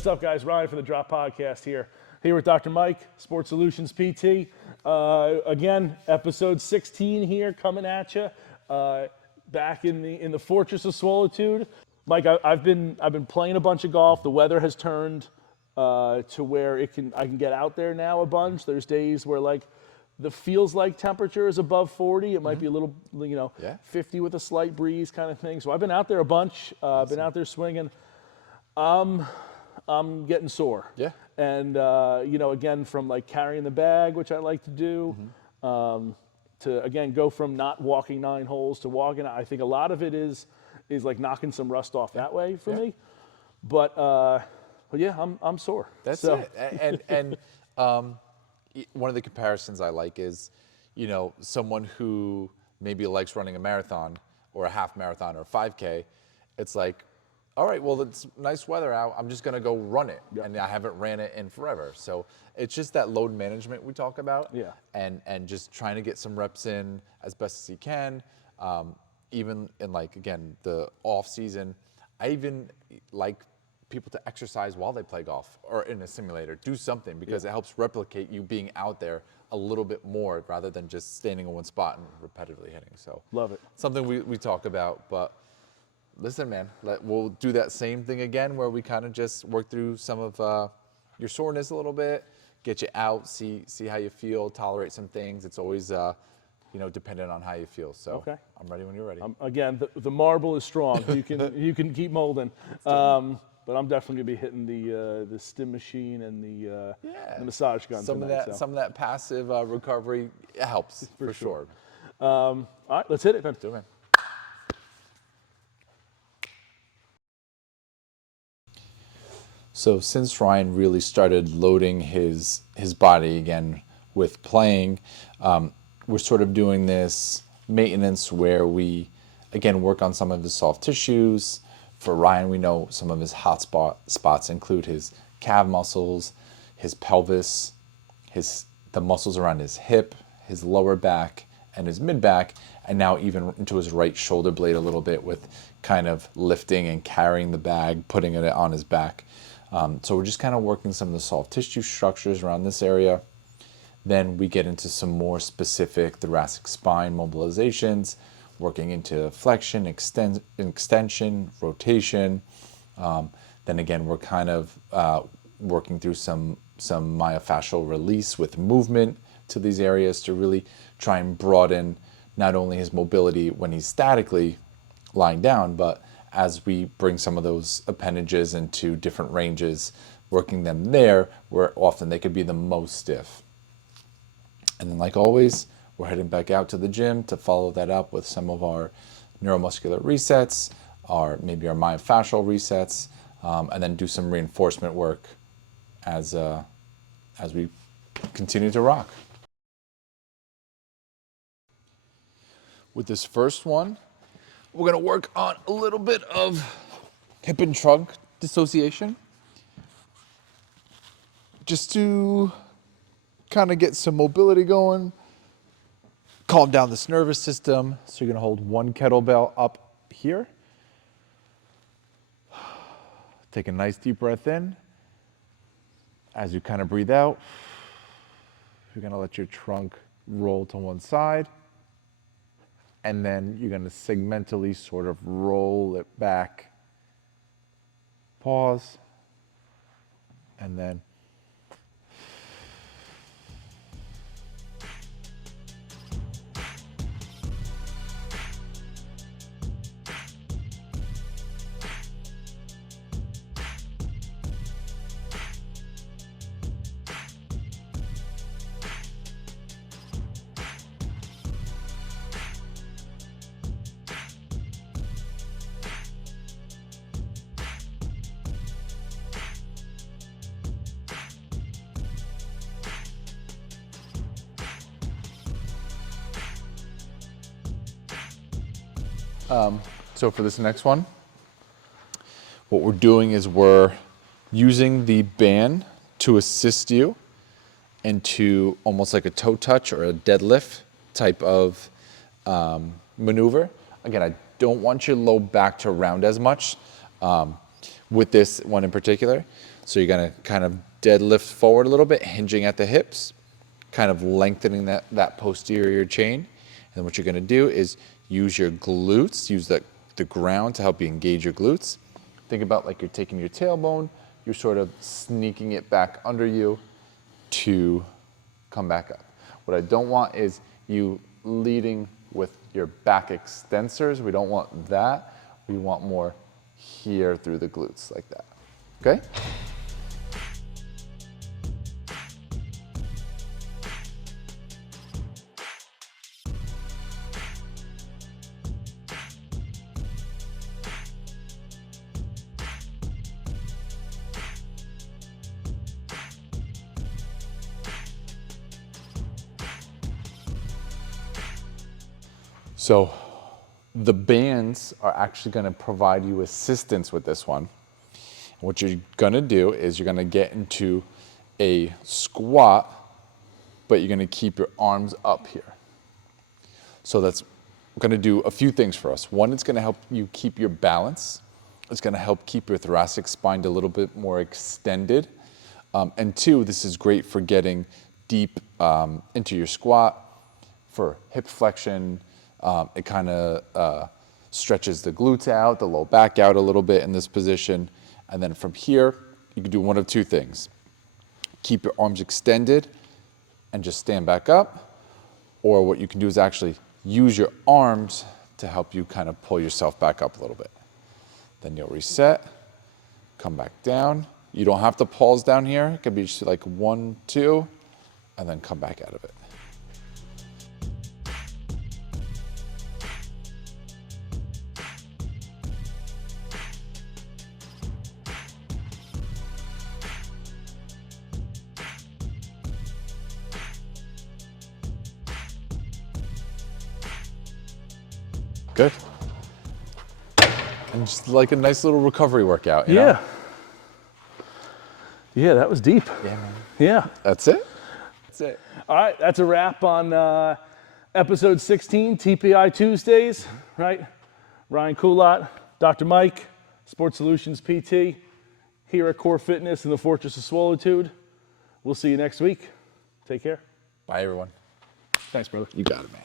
What's up, guys? Ryan from the Drop Podcast here with Dr. Mike, Sports Solutions PT. Again, episode 16 here coming at you. Back in the Fortress of Solitude. Mike, I've been playing a bunch of golf. The weather has turned to where I can get out there now a bunch. There's days where like the feels like temperature is above 40. It might be a little, 50 with a slight breeze kind of thing. So I've been out there a bunch. Been out there swinging. I'm getting sore. Yeah. And, again, from like carrying the bag, which I like to do, to, again, go from not walking 9 holes to walking. I think a lot of it is like knocking some rust off that way for me. But yeah, I'm sore. That's it. And one of the comparisons I like is, someone who maybe likes running a marathon or a half marathon or a 5K. It's like, all right, well, it's nice weather out. I'm just going to go run it. Yep. And I haven't ran it in forever. So it's just that load management we talk about. Yeah. And just trying to get some reps in as best as you can. Even in, like, again, the off season, I even like people to exercise while they play golf or in a simulator. Do something because it helps replicate you being out there a little bit more rather than just standing in one spot and repetitively hitting. So love it. Something we talk about, but listen, man, we'll do that same thing again where we kind of just work through some of your soreness a little bit, get you out, see how you feel, tolerate some things. It's always, dependent on how you feel. So okay. I'm ready when you're ready. Again, the marble is strong. You can keep molding. But I'm definitely gonna be hitting the stim machine and the massage gun. Some of that passive recovery helps for sure. All right, let's hit it then. Do it, man. So since Ryan really started loading his body again with playing, we're sort of doing this maintenance where we, again, work on some of his soft tissues. For Ryan, we know some of his hot spots include his calf muscles, his pelvis, the muscles around his hip, his lower back, and his mid back, and now even into his right shoulder blade a little bit with kind of lifting and carrying the bag, putting it on his back. So we're just kind of working some of the soft tissue structures around this area. Then we get into some more specific thoracic spine mobilizations, working into flexion, extension, rotation. Then again, we're kind of working through some myofascial release with movement to these areas to really try and broaden not only his mobility when he's statically lying down, but as we bring some of those appendages into different ranges, working them there where often they could be the most stiff. And then like always, we're heading back out to the gym to follow that up with some of our neuromuscular resets, maybe our myofascial resets, and then do some reinforcement work as we continue to rock. With this first one, we're going to work on a little bit of hip and trunk dissociation, just to kind of get some mobility going, calm down this nervous system. So you're going to hold one kettlebell up here. Take a nice deep breath in. As you kind of breathe out, you're going to let your trunk roll to one side. And then you're going to segmentally sort of roll it back. Pause. And then so for this next one, what we're doing is we're using the band to assist you into almost like a toe touch or a deadlift type of maneuver. Again, I don't want your low back to round as much with this one in particular. So you're gonna kind of deadlift forward a little bit, hinging at the hips, kind of lengthening that posterior chain. And then what you're gonna do is use your glutes, use the ground to help you engage your glutes. Think about like you're taking your tailbone, you're sort of sneaking it back under you to come back up. What I don't want is you leading with your back extensors. We don't want that. We want more here through the glutes like that, okay? So the bands are actually gonna provide you assistance with this one. What you're gonna do is you're gonna get into a squat, but you're gonna keep your arms up here. So that's gonna do a few things for us. One, it's gonna help you keep your balance. It's gonna help keep your thoracic spine a little bit more extended. And two, this is great for getting deep into your squat, for hip flexion. It kind of stretches the glutes out, the low back out a little bit in this position. And then from here, you can do one of two things. Keep your arms extended and just stand back up. Or what you can do is actually use your arms to help you kind of pull yourself back up a little bit. Then you'll reset, come back down. You don't have to pause down here. It could be just like 1, 2, and then come back out of it. Good. And just like a nice little recovery workout, you know? Yeah, that was deep. Yeah, man. Yeah. That's it. That's it. All right, that's a wrap on episode 16, TPI Tuesdays, right? Ryan Coulott, Dr. Mike, Sports Solutions PT, here at Core Fitness in the Fortress of Swallowtude. We'll see you next week. Take care. Bye, everyone. Thanks, brother. You got it, man.